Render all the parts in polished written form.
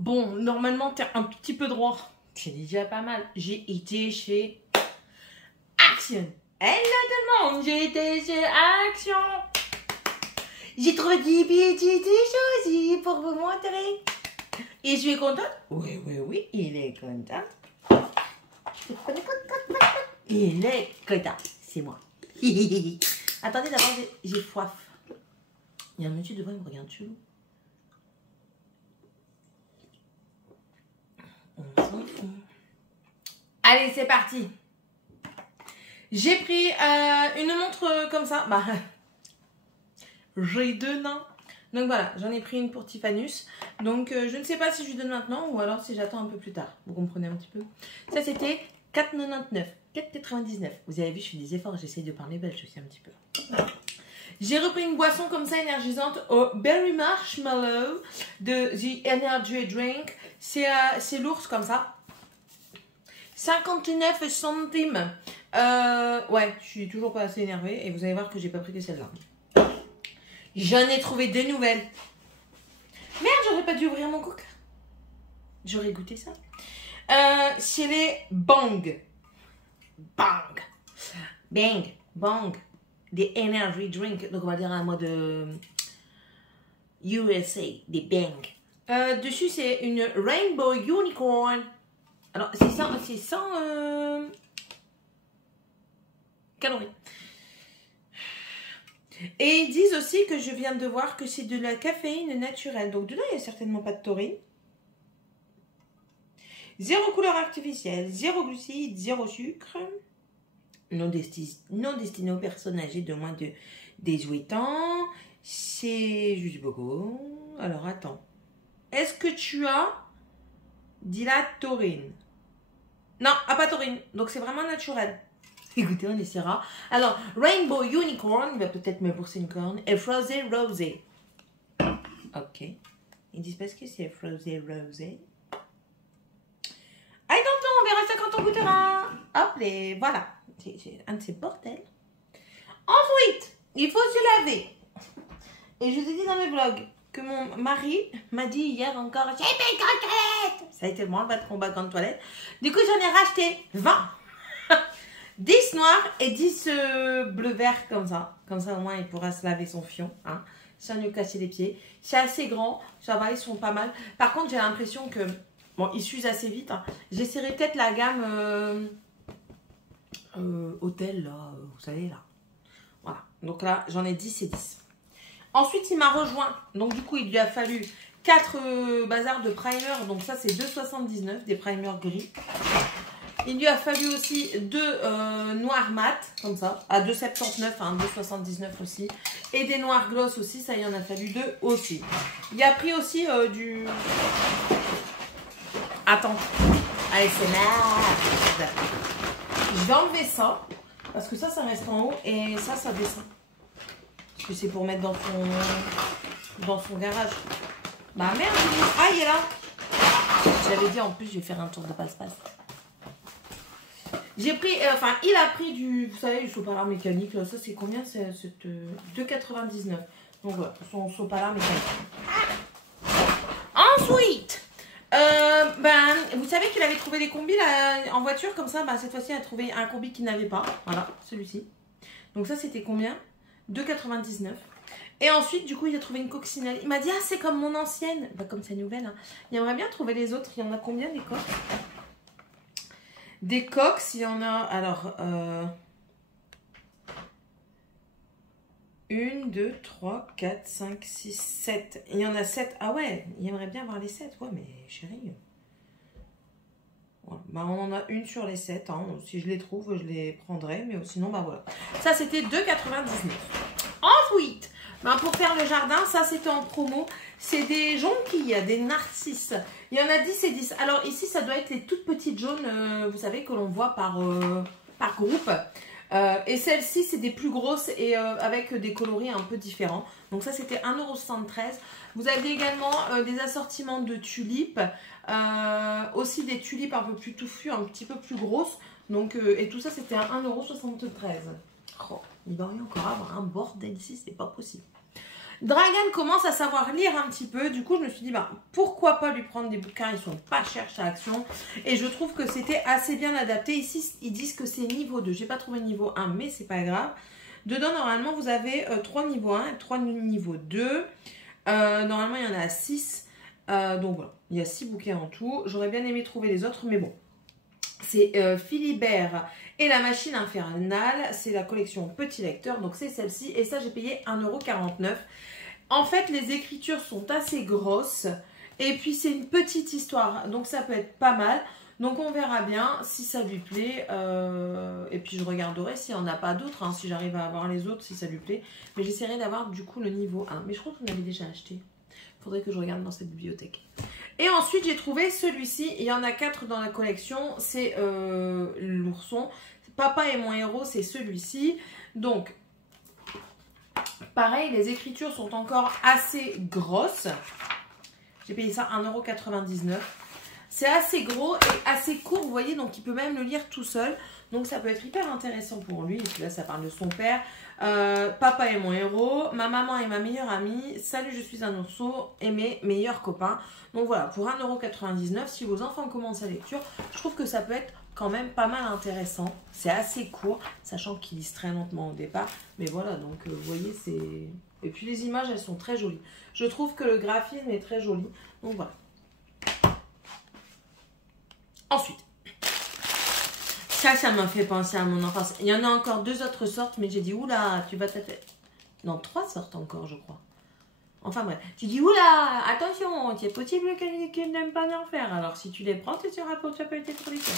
Bon, normalement, t'as un petit peu droit. C'est déjà pas mal. J'ai été chez Action. Hello tout le monde, j'ai été chez Action. J'ai trouvé des petites choses pour vous montrer. Et je suis contente. Oui, il est content. Il est content. C'est moi. Attendez, d'abord, j'ai soif. Il y a un monsieur devant, il me regarde chelou. On s'en fout. Allez, c'est parti. J'ai pris une montre comme ça. Bah, j'ai 2 nains. Donc voilà, j'en ai pris une pour Tiffanyus. Donc je ne sais pas si je lui donne maintenant ou alors si j'attends un peu plus tard. Vous comprenez un petit peu. Ça c'était 4,99. 4,99. Vous avez vu, je fais des efforts, j'essaye de parler belge aussi un petit peu. J'ai repris une boisson comme ça énergisante au Berry Marshmallow de The Energy Drink. C'est l'ours comme ça. 59 centimes. Ouais, je suis toujours pas assez énervée et vous allez voir que j'ai pas pris que celle-là. J'en ai trouvé 2 nouvelles. Merde, j'aurais pas dû ouvrir mon coca. J'aurais goûté ça. C'est les Bang. Bang. Bang. Bang. Des energy drink. Donc on va dire un mode USA. Des Bang. Dessus c'est une Rainbow Unicorn. Alors c'est 100 calories. Et ils disent aussi que je viens de voir que c'est de la caféine naturelle. Donc dedans, il n'y a certainement pas de taurine. 0 couleur artificielle, 0 glucides, 0 sucre. Non destiné aux personnes âgées de moins de 18 ans. C'est juste beaucoup. Alors attends. Est-ce que tu as dit la taurine? Non, pas taurine. Donc c'est vraiment naturel. Écoutez, on essaiera. Alors, Rainbow Unicorn, il va peut-être me bourser une corne. Et Frosé Rosé. Ok. Ils disent pas ce que c'est Frosé Rosé. I don't know, on verra ça quand on goûtera. Hop, les voilà. C'est un de ces bordels. Ensuite, il faut se laver. Et je vous ai dit dans mes vlogs que mon mari m'a dit hier encore, j'ai mes toilettes. Ça a été le bas de combat grande toilette. Du coup, j'en ai racheté 20. 10 noirs et 10 bleu-vert comme ça. Comme ça, au moins, il pourra se laver son fion. Hein, sans lui casser les pieds. C'est assez grand. Ça va, ils sont pas mal. Par contre, j'ai l'impression que... Bon, ils s'usent assez vite. Hein. J'essaierai peut-être la gamme hôtel, là. Vous savez, là. Voilà. Donc là, j'en ai 10 et 10. Ensuite, il m'a rejoint. Donc, du coup, il lui a fallu 4 bazars de primer. Donc, ça, c'est 2,79. Des primers gris. Il lui a fallu aussi 2 noirs mat, comme ça, à 2,79, hein, 2,79 aussi. Et des noirs gloss aussi, ça, il en a fallu 2 aussi. Il a pris aussi du... Attends. Allez, c'est merde. Je vais enlever ça, parce que ça reste en haut, et ça descend. Parce que c'est pour mettre dans son garage. Bah merde, ah, il est là. J'avais dit, en plus, je vais faire un tour de passe-passe. J'ai pris, enfin, il a pris du, vous savez, du sopalin mécanique, là, ça c'est combien? C'est 2,99. Donc voilà, son sopalin mécanique. Ensuite, ben, vous savez qu'il avait trouvé des combis là, en voiture, comme ça, ben, cette fois-ci, il a trouvé un combi qu'il n'avait pas. Voilà, celui-ci. Donc ça, c'était combien? 2,99. Et ensuite, du coup, il a trouvé une coccinelle. Il m'a dit, ah, c'est comme mon ancienne. Ben, comme sa nouvelle. Hein. Il aimerait bien trouver les autres. Il y en a combien, des coques? Des coques, il y en a, alors, 1, 2, 3, 4, 5, 6, 7. Il y en a 7. Ah ouais, il aimerait bien avoir les 7. Ouais, mais chérie. Voilà. Bah, on en a une sur les 7. Hein. Si je les trouve, je les prendrai. Mais sinon, bah voilà. Ça, c'était 2,99. Ensuite, bah, pour faire le jardin, ça, c'était en promo. C'est des jonquilles, des narcisses. Il y en a 10 et 10. Alors ici, ça doit être les toutes petites jaunes, vous savez, que l'on voit par groupe. Et celles-ci, c'est des plus grosses et avec des coloris un peu différents. Donc ça, c'était 1,73 €. Vous avez également des assortiments de tulipes. Aussi des tulipes un peu plus touffues, un petit peu plus grosses. Donc, et tout ça, c'était à 1,73 €. Oh, il va y encore avoir un bordel ici, c'est pas possible. Dragan commence à savoir lire un petit peu. Du coup, je me suis dit, bah, pourquoi pas lui prendre des bouquins? Ils sont pas chers chez Action. Et je trouve que c'était assez bien adapté. Ici, ils disent que c'est niveau 2. J'ai pas trouvé niveau 1, mais c'est pas grave. Dedans, normalement, vous avez 3 niveaux 1 et 3 niveaux 2. Normalement, il y en a 6. Donc voilà, il y a 6 bouquins en tout. J'aurais bien aimé trouver les autres, mais bon. C'est Philibert et la machine infernale. C'est la collection Petit Lecteur. Donc c'est celle-ci. Et ça, j'ai payé 1,49 €. En fait, les écritures sont assez grosses. Et puis, c'est une petite histoire. Donc, ça peut être pas mal. Donc, on verra bien si ça lui plaît. Et puis, je regarderai s'il n'y en a pas d'autres. Hein, si j'arrive à avoir les autres, si ça lui plaît. Mais j'essaierai d'avoir, du coup, le niveau 1. Mais je crois qu'on avait déjà acheté. Il faudrait que je regarde dans cette bibliothèque. Et ensuite, j'ai trouvé celui-ci. Il y en a 4 dans la collection. C'est l'ourson. Papa est mon héros, c'est celui-ci. Donc, pareil, les écritures sont encore assez grosses. J'ai payé ça 1,99 €. C'est assez gros et assez court, vous voyez, donc il peut même le lire tout seul. Donc ça peut être hyper intéressant pour lui. Et puis là, ça parle de son père. Papa est mon héros. Ma maman est ma meilleure amie. Salut, je suis un ourson et mes meilleurs copains. Donc voilà, pour 1,99 €, si vos enfants commencent la lecture, je trouve que ça peut être quand même pas mal intéressant. C'est assez court, sachant qu'ils lisent très lentement au départ. Mais voilà, donc vous voyez, c'est... Et puis les images, elles sont très jolies. Je trouve que le graphisme est très joli. Donc voilà. Ensuite, ça m'a fait penser à mon enfance. Il y en a encore 2 autres sortes, mais j'ai dit, oula, tu vas taper... Non, 3 sortes encore, je crois. Enfin bref, tu dis, oula, attention, c'est possible qu'elle n'aime pas en faire. Alors si tu les prends, tu seras pour ça peut être pour les faire.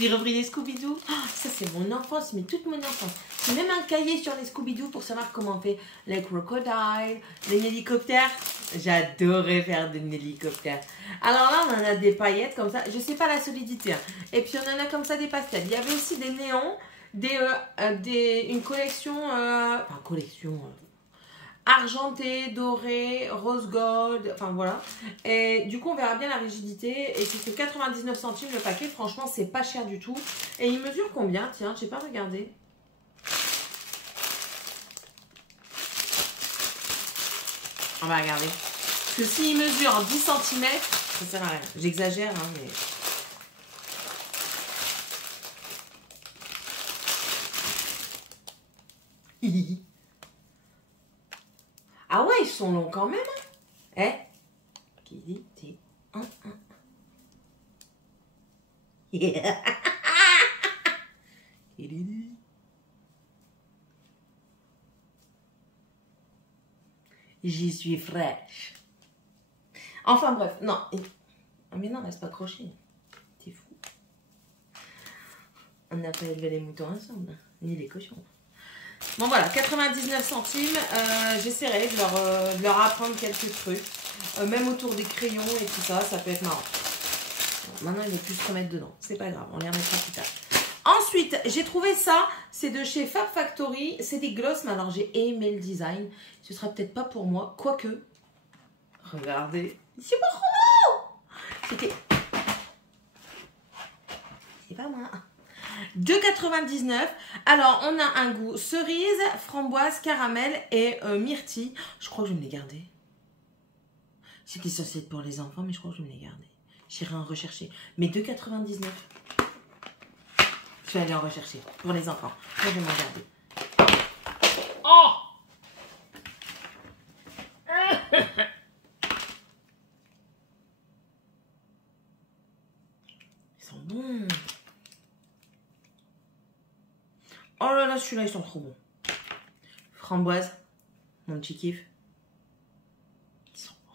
Les repris des Scooby-Doo. Oh, ça c'est mon enfance, mais toute mon enfance. J'ai même un cahier sur les Scooby-Doo pour savoir comment on fait les crocodiles, les hélicoptères. J'adorais faire des hélicoptères. Alors là, on en a des paillettes comme ça. Je sais pas la solidité. Hein. Et puis on en a comme ça des pastels. Il y avait aussi des néons, une collection, enfin collection... argenté, doré, rose gold, enfin voilà. Et du coup, on verra bien la rigidité. Et c'est 99 centimes le paquet. Franchement, c'est pas cher du tout. Et il mesure combien? Tiens, j'ai pas regardé. On va regarder. Parce que s'il mesure en 10 cm, ça sert à rien. J'exagère, hein, mais... Ah ouais, ils sont longs quand même. Hein. Qui dit c'est un. Yeah. J'y suis fraîche. Enfin bref, non. Mais non, reste pas accroché. T'es fou. On n'a pas élevé les moutons ensemble, ni les cochons. Bon voilà, 99 centimes, j'essaierai de leur apprendre quelques trucs, même autour des crayons et tout ça, ça peut être marrant. Maintenant, il va plus se remettre dedans, c'est pas grave, on les remettra plus tard. Ensuite, j'ai trouvé ça, c'est de chez Fab Factory, c'est des glosses, mais alors j'ai aimé le design, ce sera peut-être pas pour moi, quoique, regardez, c'est pas trop. C'était... C'est pas moi. 2,99 €. Alors, on a un goût cerise, framboise, caramel et myrtille. Je crois que je vais me les garder. C'était censé être pour les enfants, mais je crois que je vais me les garder. J'irai en rechercher. Mais 2,99 €. Je vais aller en rechercher pour les enfants. Moi, je vais m'en garder. Oh! Ils sont bons. Oh là là, celui-là, ils sont trop bons. Framboise, mon petit kiff. Ils sont bons.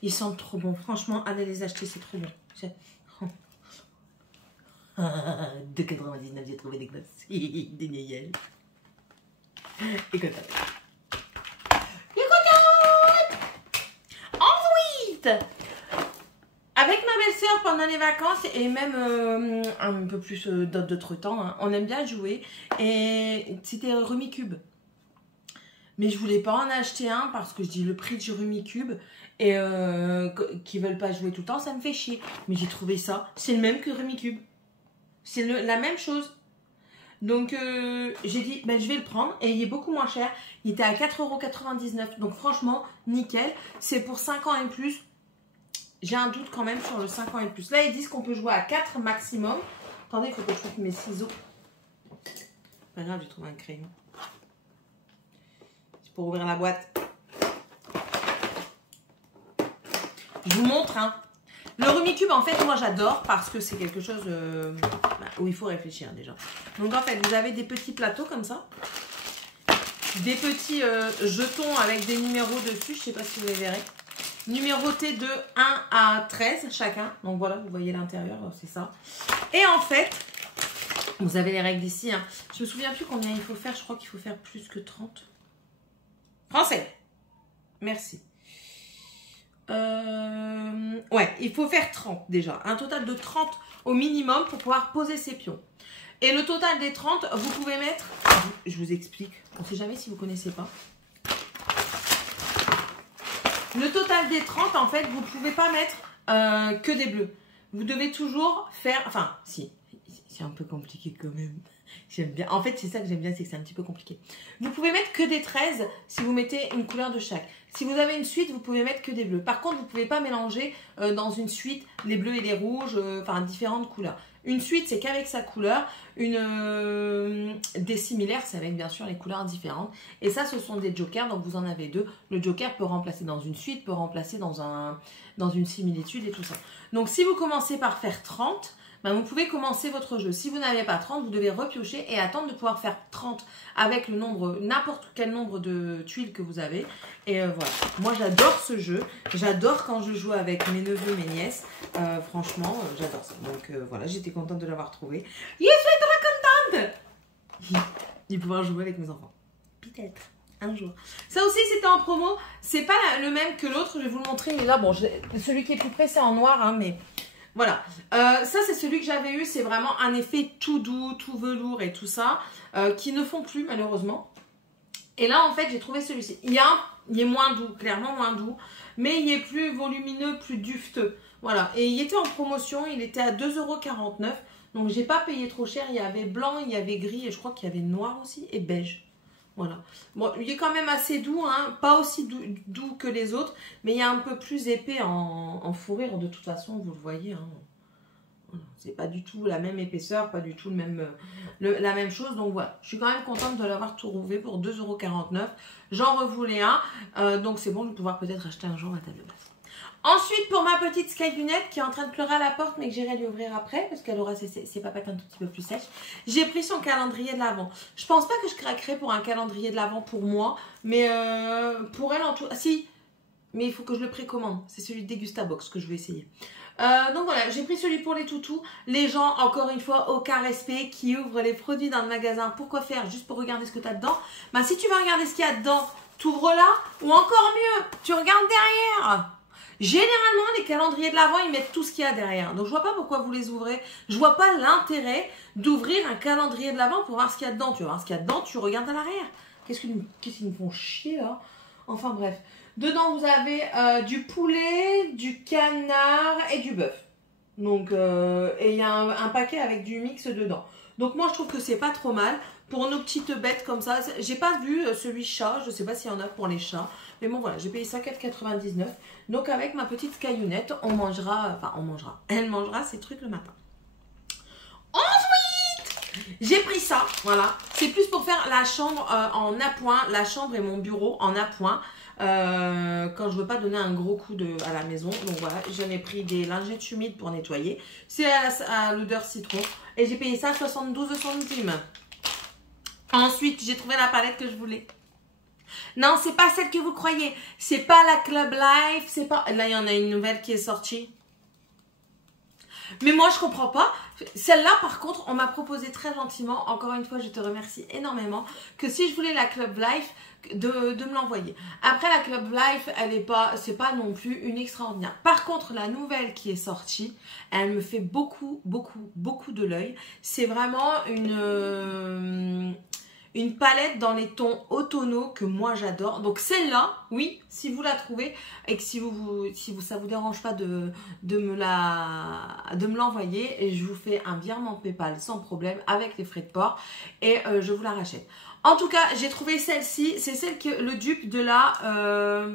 Ils sentent trop bons. Franchement, allez les acheter, c'est trop bon. 2,99 €, j'ai trouvé des glosses. Des niels. Et comme ça. Et contente. Ensuite, avec ma belle-sœur pendant les vacances et même un peu plus d'autres temps, hein, on aime bien jouer. Et c'était Rumicube. Mais je voulais pas en acheter un parce que je dis le prix du Rumicube et qui veulent pas jouer tout le temps, ça me fait chier. Mais j'ai trouvé ça, c'est le même que Rumicube. C'est la même chose. Donc, j'ai dit, ben, je vais le prendre. Et il est beaucoup moins cher. Il était à 4,99 €. Donc, franchement, nickel. C'est pour 5 ans et plus. J'ai un doute quand même sur le 5 ans et plus. Là, ils disent qu'on peut jouer à 4 maximum. Attendez, il faut que je trouve mes ciseaux. Pas grave, j'ai trouvé un crayon. C'est pour ouvrir la boîte. Je vous montre, hein. Le Rumicube, en fait, moi j'adore parce que c'est quelque chose où il faut réfléchir déjà. Donc en fait, vous avez des petits plateaux comme ça. Des petits jetons avec des numéros dessus. Je ne sais pas si vous les verrez. Numérotés de 1 à 13 chacun. Donc voilà, vous voyez l'intérieur, c'est ça. Et en fait, vous avez les règles ici. Hein. Je me souviens plus combien il faut faire. Je crois qu'il faut faire plus que 30. Français. Merci. Ouais, il faut faire 30 déjà. Un total de 30 au minimum pour pouvoir poser ses pions. Et le total des 30, vous pouvez mettre... Je vous explique. On ne sait jamais si vous ne connaissez pas. Le total des 30, en fait, vous ne pouvez pas mettre que des bleus. Vous devez toujours faire... Enfin, si. C'est un peu compliqué quand même. J'aime bien. En fait, c'est ça que j'aime bien, c'est que c'est un petit peu compliqué. Vous pouvez mettre que des 13 si vous mettez une couleur de chaque. Si vous avez une suite, vous pouvez mettre que des bleus. Par contre, vous ne pouvez pas mélanger dans une suite les bleus et les rouges, enfin différentes couleurs. Une suite, c'est qu'avec sa couleur. Des similaires, c'est avec bien sûr les couleurs différentes. Et ça, ce sont des jokers, donc vous en avez deux. Le joker peut remplacer dans une suite, peut remplacer dans une similitude et tout ça. Donc si vous commencez par faire 30, ben, vous pouvez commencer votre jeu. Si vous n'avez pas 30, vous devez repiocher et attendre de pouvoir faire 30 avec le nombre, n'importe quel nombre de tuiles que vous avez. Et voilà. Moi, j'adore ce jeu. J'adore quand je joue avec mes neveux, mes nièces. Franchement, j'adore ça. Donc voilà, j'étais contente de l'avoir trouvé. Je suis très contente de pouvoir jouer avec mes enfants. Peut-être. Un jour. Ça aussi, c'était en promo. C'est pas le même que l'autre. Je vais vous le montrer. Mais là, bon, celui qui est plus près, c'est en noir. Hein, mais... Voilà, ça c'est celui que j'avais eu, c'est vraiment un effet tout doux, tout velours et tout ça, qui ne font plus malheureusement. Et là en fait j'ai trouvé celui-ci, il est moins doux, clairement moins doux, mais il est plus volumineux, plus dufteux. Voilà, et il était en promotion, il était à 2,49 €, donc j'ai pas payé trop cher, il y avait blanc, il y avait gris et je crois qu'il y avait noir aussi et beige. Voilà. Bon, il est quand même assez doux, hein, pas aussi doux que les autres, mais il est un peu plus épais en fourrure, de toute façon, vous le voyez. Hein. Voilà. C'est pas du tout la même épaisseur, pas du tout la même chose. Donc voilà, je suis quand même contente de l'avoir trouvé pour 2,49 €. J'en revoulais un, donc c'est bon, je vais pouvoir peut-être acheter un jour ma table basse. Ensuite, pour ma petite Skylunette qui est en train de pleurer à la porte, mais que j'irai lui ouvrir après, parce qu'elle aura ses papates un tout petit peu plus sèches, j'ai pris son calendrier de l'Avent. Je pense pas que je craquerai pour un calendrier de l'Avent pour moi, mais pour elle en tout... Si, mais il faut que je le précommande. C'est celui de Degustabox que je vais essayer. Donc voilà, j'ai pris celui pour les toutous. Les gens, encore une fois, aucun respect, qui ouvrent les produits dans le magasin. Pourquoi faire? Juste pour regarder ce que tu as dedans. Ben, si tu veux regarder ce qu'il y a dedans, t'ouvres là, ou encore mieux, tu regardes derrière. Généralement, les calendriers de l'Avent, ils mettent tout ce qu'il y a derrière. Donc, je vois pas pourquoi vous les ouvrez. Je vois pas l'intérêt d'ouvrir un calendrier de l'Avent pour voir ce qu'il y a dedans. Tu vas voir ce qu'il y a dedans, tu regardes à l'arrière. Qu'est-ce qu'ils me font chier, là? Enfin, bref. Dedans, vous avez du poulet, du canard et du bœuf. Donc, et il y a un paquet avec du mix dedans. Donc, moi, je trouve que c'est pas trop mal. Pour nos petites bêtes comme ça, j'ai pas vu celui chat. Je sais pas s'il y en a pour les chats. Mais bon, voilà, j'ai payé ça 4,99 €. Donc, avec ma petite Skylunette, on mangera... Enfin, on mangera. Elle mangera ces trucs le matin. Ensuite, j'ai pris ça. Voilà. C'est plus pour faire la chambre en appoint. La chambre et mon bureau en appoint. Quand je veux pas donner un gros coup à la maison. Donc voilà, j'en ai pris des lingettes humides pour nettoyer. C'est à l'odeur citron. Et j'ai payé ça 72 centimes. Ensuite, j'ai trouvé la palette que je voulais. Non, c'est pas celle que vous croyez. C'est pas la Club Life. C'est pas... Là, il y en a une nouvelle qui est sortie. Mais moi, je comprends pas. Celle-là, par contre, on m'a proposé très gentiment, encore une fois, je te remercie énormément, que si je voulais la Club Life, de me l'envoyer. Après, la Club Life, c'est pas non plus une extraordinaire. Par contre, la nouvelle qui est sortie, elle me fait beaucoup, beaucoup, beaucoup de l'œil. C'est vraiment une palette dans les tons automnaux que moi j'adore. Donc celle-là, oui, si vous la trouvez et que si ça vous dérange pas de me l'envoyer, et je vous fais un virement PayPal sans problème avec les frais de port et je vous la rachète. En tout cas, j'ai trouvé celle-ci, c'est celle que le dupe de la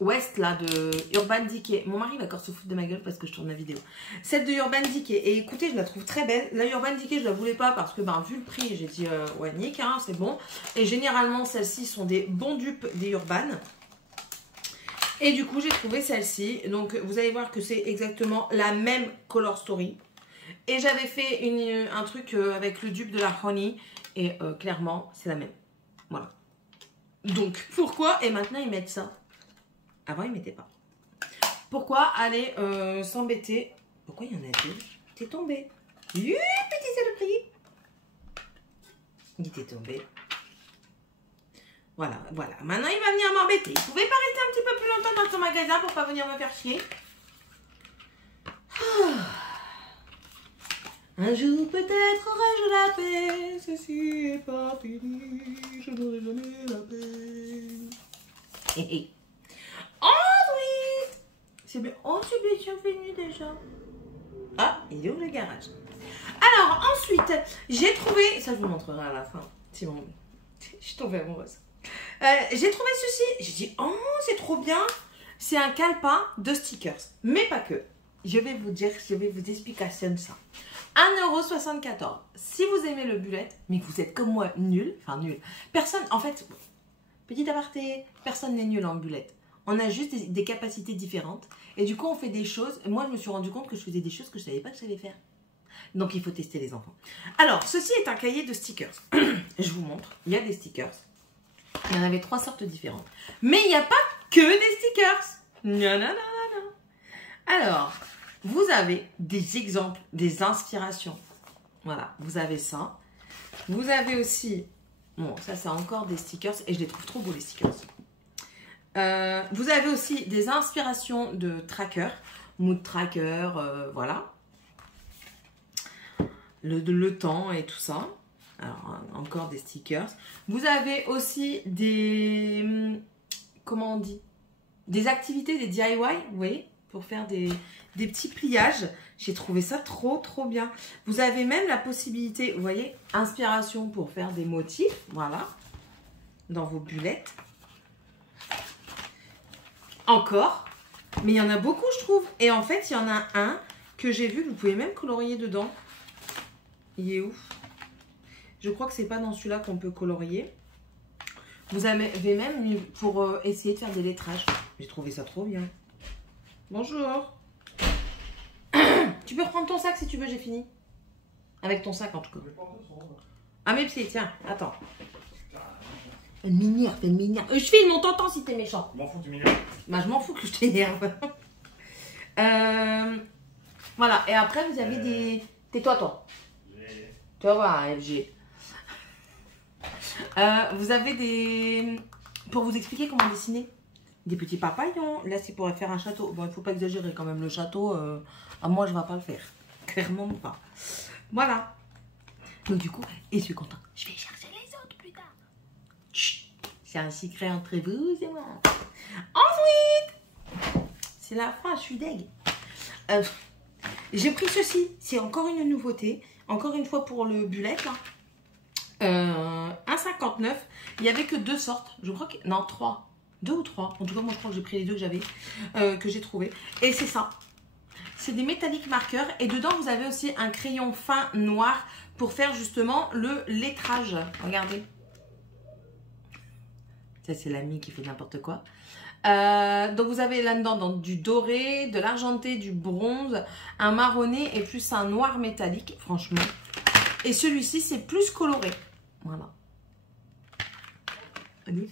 West là de Urban Decay. Mon mari va encore se foutre de ma gueule parce que je tourne la vidéo. Celle de Urban Decay. Et écoutez, je la trouve très belle. La Urban Decay, je la voulais pas parce que vu le prix, j'ai dit ouais nique, hein, c'est bon. Et généralement, celles-ci sont des bons dupes des Urban. Et du coup, j'ai trouvé celle-ci. Donc, vous allez voir que c'est exactement la même Color Story. Et j'avais fait un truc avec le dupe de la Honey. Et clairement, c'est la même. Voilà. Donc, pourquoi? Et maintenant, ils mettent ça. Avant, ils ne mettaient pas. Pourquoi aller s'embêter? Pourquoi il y en a deux? T'es tombé. Petit saloperie. Il était tombé. Voilà, voilà. Maintenant, il va venir m'embêter. Il pouvait pas rester un petit peu plus longtemps dans son magasin pour pas venir me faire chier. Un jour, peut-être aurai-je la paix. Ceci est pas fini. Je n'aurai jamais la paix. Hé, hé. Ensuite, c'est bien. Oh, c'est bien fini déjà. Ah, il est où le garage? Alors, ensuite, j'ai trouvé. Ça, je vous montrerai à la fin. C'est bon. Je suis tombée amoureuse. J'ai trouvé ceci. J'ai dit, oh, c'est trop bien. C'est un calepin de stickers. Mais pas que. Je vais vous dire, je vais vous expliquer ça. 1,74 €. Si vous aimez le bullet, mais que vous êtes comme moi nul, enfin nul. Personne, en fait, petit aparté, personne n'est nul en bullet. On a juste des capacités différentes. Et du coup, on fait des choses. Moi, je me suis rendu compte que je faisais des choses que je ne savais pas que je savais faire. Donc, il faut tester les enfants. Alors, ceci est un cahier de stickers. Je vous montre. Il y a des stickers. Il y en avait 3 sortes différentes. Mais il n'y a pas que des stickers. Non, non, non, non. Alors, vous avez des exemples, des inspirations. Voilà, vous avez ça. Vous avez aussi... Bon, ça, c'est encore des stickers. Et je les trouve trop beaux, les stickers. Vous avez aussi des inspirations de tracker, mood tracker, voilà. Le temps et tout ça. Alors, encore des stickers. Vous avez aussi des... Comment on dit? Des activités, des DIY, vous voyez, pour faire des petits pliages. J'ai trouvé ça trop bien. Vous avez même la possibilité, vous voyez, inspiration pour faire des motifs, voilà, dans vos bulettes. Encore, mais il y en a beaucoup, je trouve. Et en fait, il y en a un que j'ai vu que vous pouvez même colorier dedans. Il est où? Je crois que c'est pas dans celui-là qu'on peut colorier. Vous avez même pour essayer de faire des lettrages. J'ai trouvé ça trop bien. Bonjour. Tu peux reprendre ton sac si tu veux, j'ai fini. Avec ton sac en tout cas. Ah mes pieds, tiens, attends. Elle m'énerve, elle m'énerve. Je filme, on t'entend si t'es méchant. Je m'en fous, tu m'énerves. Bah je m'en fous que je t'énerve. Voilà, et après vous avez des... Tais-toi toi. Tu vas voir, LG. Vous avez des... Pour vous expliquer comment dessiner. Des petits papillons. Là, c'est pour faire un château. Bon, il ne faut pas exagérer quand même. Le château, moi, je ne vais pas le faire. Clairement pas. Voilà. Donc, du coup, et je suis content. Je vais chercher les autres plus tard. Chut. C'est un secret entre vous et moi. Ensuite, c'est la fin. Je suis deg. J'ai pris ceci. C'est encore une nouveauté. Encore une fois pour le bullet, là. 1,59. Il n'y avait que 2 sortes. Je crois que... Non, 3. 2 ou 3. En tout cas, moi, je crois que j'ai pris les 2 que j'avais, que j'ai trouvé. Et c'est ça. C'est des métalliques marqueurs. Et dedans, vous avez aussi un crayon fin noir pour faire justement le lettrage. Regardez. Ça, c'est l'ami qui fait n'importe quoi. Donc, vous avez là-dedans du doré, de l'argenté, du bronze, un marronné et plus un noir métallique, franchement. Et celui-ci, c'est plus coloré. Voilà. Allez.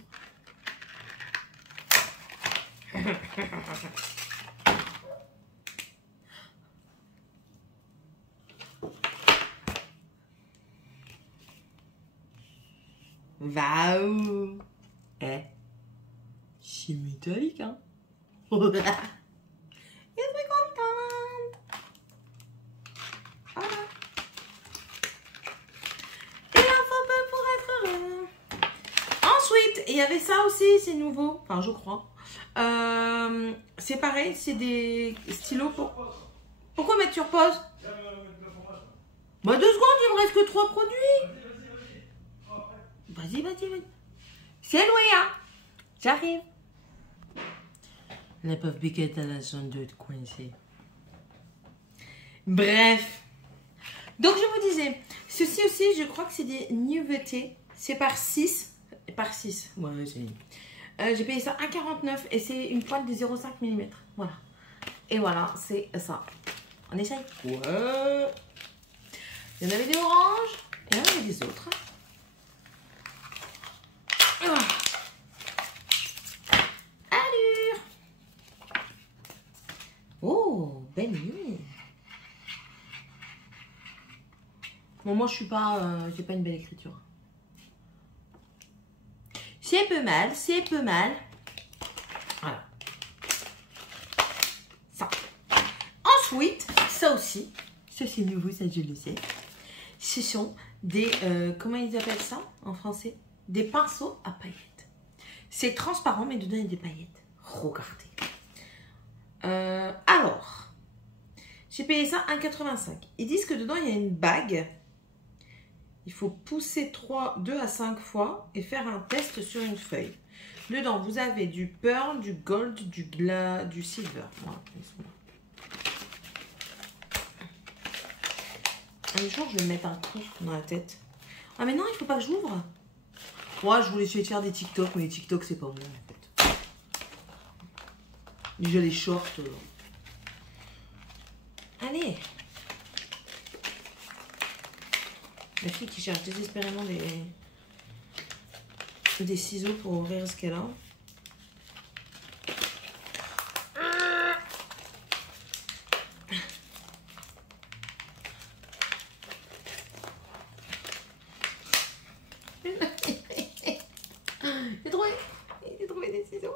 Waouh. Eh. C'est métallique, hein. Je suis contente. Voilà. Et il y avait ça aussi, c'est nouveau. Enfin, je crois. C'est pareil, c'est des stylos pour... Pourquoi mettre sur pause? Bah 2 secondes, il me reste que 3 produits. Vas-y. C'est loué, hein. J'arrive. La pauvre Biquette à la zone de coincée. Bref. Donc, je vous disais, ceci aussi, je crois que c'est des nouveautés. C'est par 6. Par 6. Ouais, c'est... j'ai payé ça 1,49 et c'est une pointe de 0,5 mm. Voilà. Et voilà, c'est ça. On essaye. Ouais. Il y en avait des oranges et il y en avait des autres. Allure. Oh, belle nuit. Bon, moi, je suis pas... j'ai pas une belle écriture. C'est peu mal, c'est peu mal. Voilà. Ça. Ensuite, ça aussi, ça c'est nouveau, ça je le sais. Ce sont des, comment ils appellent ça en français? Des pinceaux à paillettes. C'est transparent, mais dedans il y a des paillettes. Regardez. Alors, j'ai payé ça 1,85. Ils disent que dedans il y a une bague. Il faut pousser 2 à 5 fois et faire un test sur une feuille. Dedans, vous avez du pearl, du gold, du silver. Voilà, un jour, je vais me mettre un coup dans la tête. Ah, mais non, il ne faut pas que j'ouvre. Moi, je voulais essayer de faire des TikTok, mais les TikTok, c'est pas bon, en fait. Déjà, les shorts. Allez. La fille qui cherche désespérément des ciseaux pour ouvrir ce qu'elle a. J'ai trouvé des ciseaux.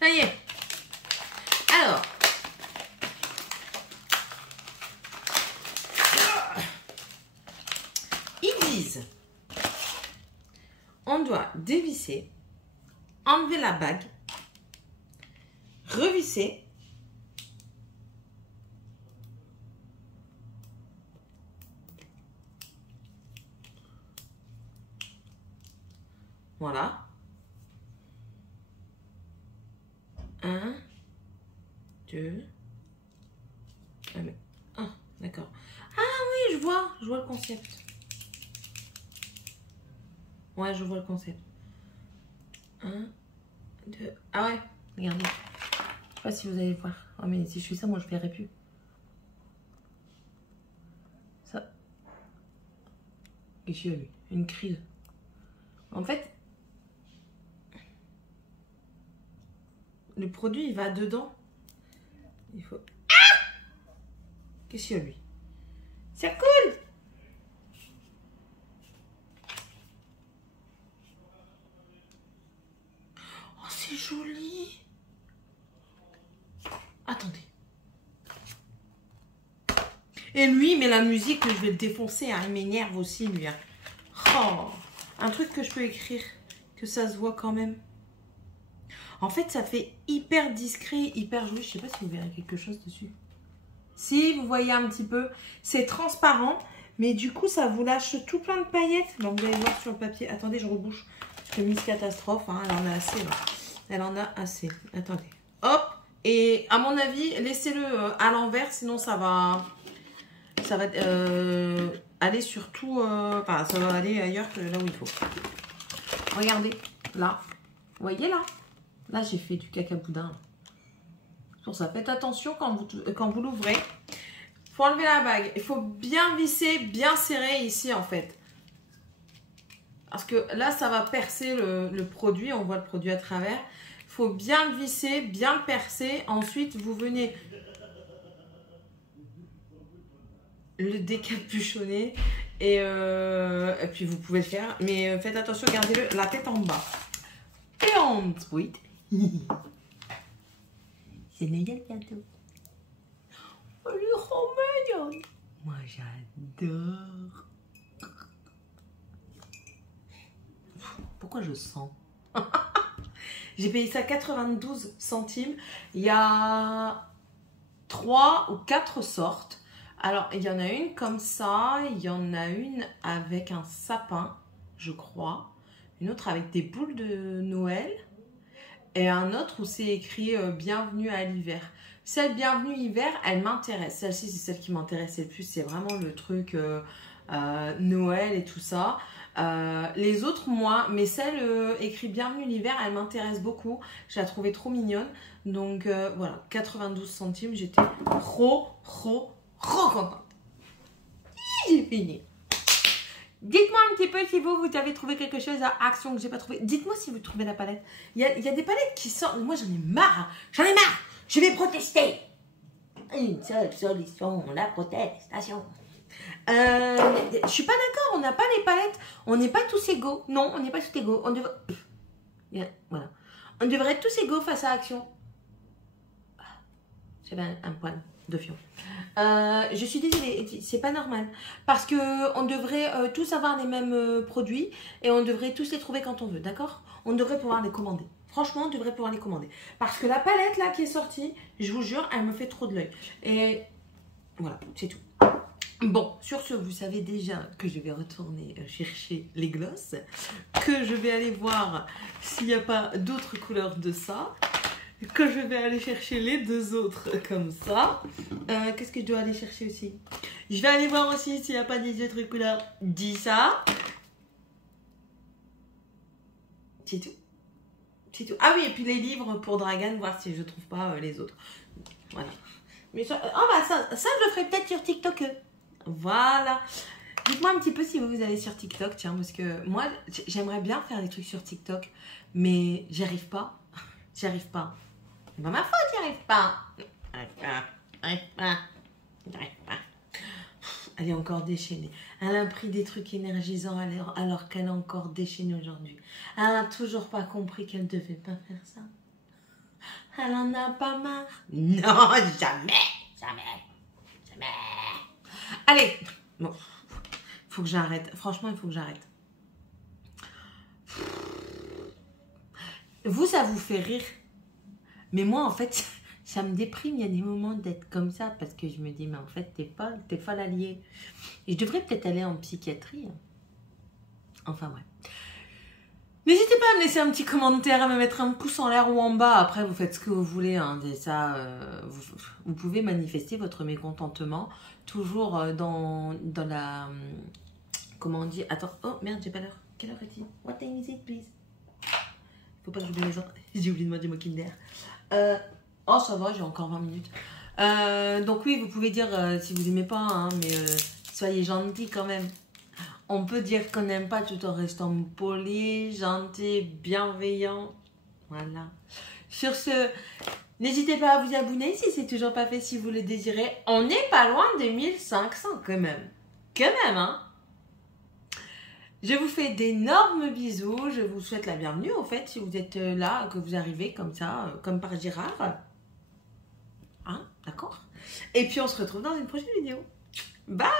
Ça y est. Alors. Ils disent, on doit dévisser, enlever la bague, revisser, voilà. 1, 2, ah, mais... ah, d'accord. Ah oui, je vois le concept. Ouais, je vois le concept. 1, 2, ah ouais, regardez. Je sais pas si vous allez voir. Oh, mais si je fais ça, moi je verrai plus. Ça. Qu'est-ce qu'il y a lui? Une crise. En fait, le produit il va dedans. Il faut. Ah! Qu'est-ce qu'il y a lui? Ça coule! Oh, c'est joli! Attendez. Et lui, mais la musique, je vais le défoncer. Hein. Il m'énerve aussi, lui. Hein. Oh, un truc que je peux écrire, que ça se voit quand même. En fait, ça fait hyper discret, hyper joli. Je sais pas si vous verrez quelque chose dessus. Si, vous voyez un petit peu. C'est transparent, mais du coup, ça vous lâche tout plein de paillettes. Donc, vous allez voir sur le papier. Attendez, je rebouche. Parce que Miss Catastrophe, hein, elle en a assez. Là. Elle en a assez. Attendez. Hop. Et à mon avis, laissez-le à l'envers, sinon ça va aller sur tout. Enfin, ça va aller ailleurs que là où il faut. Regardez, là. Vous voyez là? Là, j'ai fait du caca boudin. Pour ça, faites attention quand vous l'ouvrez. Il faut enlever la bague. Il faut bien visser, bien serrer ici en fait. Parce que là, ça va percer le produit. On voit le produit à travers. Il faut bien le visser, bien le percer. Ensuite, vous venez le décapuchonner. Et puis, vous pouvez le faire. Mais faites attention, gardez-le la tête en bas. Et ensuite, c'est Noël bientôt. mignonne. Moi, j'adore. Pourquoi je sens? J'ai payé ça 92 centimes. Il y a 3 ou 4 sortes. Alors, il y en a une comme ça. Il y en a une avec un sapin, je crois. Une autre avec des boules de Noël. Et un autre où c'est écrit Bienvenue à l'hiver. Celle Bienvenue hiver, elle m'intéresse. Celle-ci, c'est celle qui m'intéresse le plus. C'est vraiment le truc Noël et tout ça. Les autres, moi, mais celle écrit Bienvenue l'hiver, elle m'intéresse beaucoup. Je la trouvais trop mignonne. Donc voilà, 92 centimes. J'étais trop contente. J'ai fini. Dites-moi un petit peu si vous avez trouvé quelque chose à Action que j'ai pas trouvé. Dites-moi si vous trouvez la palette. Il y a des palettes qui sortent. Moi, j'en ai marre. J'en ai marre. Je vais protester. Une seule solution, la protestation. Je suis pas d'accord. On n'a pas les palettes. On n'est pas tous égaux. Non, on n'est pas tous égaux. Voilà. On devrait être tous égaux face à Action. J'avais un poil de fion. Je suis désolée, c'est pas normal. Parce que on devrait tous avoir les mêmes produits et on devrait tous les trouver quand on veut, d'accord? On devrait pouvoir les commander. Franchement, on devrait pouvoir les commander. Parce que la palette là qui est sortie, je vous jure, elle me fait trop de l'œil. Et voilà, c'est tout. Bon, sur ce, vous savez déjà que je vais retourner chercher les glosses, que je vais aller voir s'il n'y a pas d'autres couleurs de ça, que je vais aller chercher les deux autres comme ça. Qu'est-ce que je dois aller chercher aussi? Je vais aller voir aussi s'il n'y a pas des autres couleurs. Dis ça. C'est tout. C'est tout. Ah oui, et puis les livres pour Dragan, voir si je trouve pas les autres. Voilà. Mais ça, ça je le ferai peut-être sur TikTok. Voilà. Dites-moi un petit peu si vous allez sur TikTok, tiens, parce que moi, j'aimerais bien faire des trucs sur TikTok, mais j'arrive pas. J'arrive pas. C'est pas ma faute, j'arrive pas. J'arrive pas. Elle est encore déchaînée. Elle a pris des trucs énergisants alors qu'elle est encore déchaînée aujourd'hui. Elle n'a toujours pas compris qu'elle ne devait pas faire ça. Elle en a pas marre. Non, jamais. Allez, bon, faut que j'arrête. Franchement, il faut que j'arrête. Vous, ça vous fait rire. Mais moi, en fait, ça me déprime. Il y a des moments d'être comme ça parce que je me dis, mais en fait, t'es folle alliée. Et je devrais peut-être aller en psychiatrie. Enfin, ouais. N'hésitez pas à me laisser un petit commentaire, à me mettre un pouce en l'air ou en bas. Après, vous faites ce que vous voulez. Hein. Ça, vous pouvez manifester votre mécontentement. Toujours dans la... Comment on dit? Attends. Oh, merde, j'ai pas l'heure. Quelle heure est-il? What time is it, please? Faut pas que j'oublie les autres. J'ai oublié de demander mon Kinder. Oh, ça va, j'ai encore 20 minutes. Donc oui, vous pouvez dire si vous aimez pas, hein, mais soyez gentils quand même. On peut dire qu'on n'aime pas tout en restant poli, gentil, bienveillant. Voilà. Sur ce, n'hésitez pas à vous abonner si c'est toujours pas fait, si vous le désirez. On n'est pas loin des 1500 quand même. Quand même, hein. Je vous fais d'énormes bisous. Je vous souhaite la bienvenue, au fait, si vous êtes là, que vous arrivez comme ça, comme par Gérard. Hein, d'accord? Et puis, on se retrouve dans une prochaine vidéo. Bye!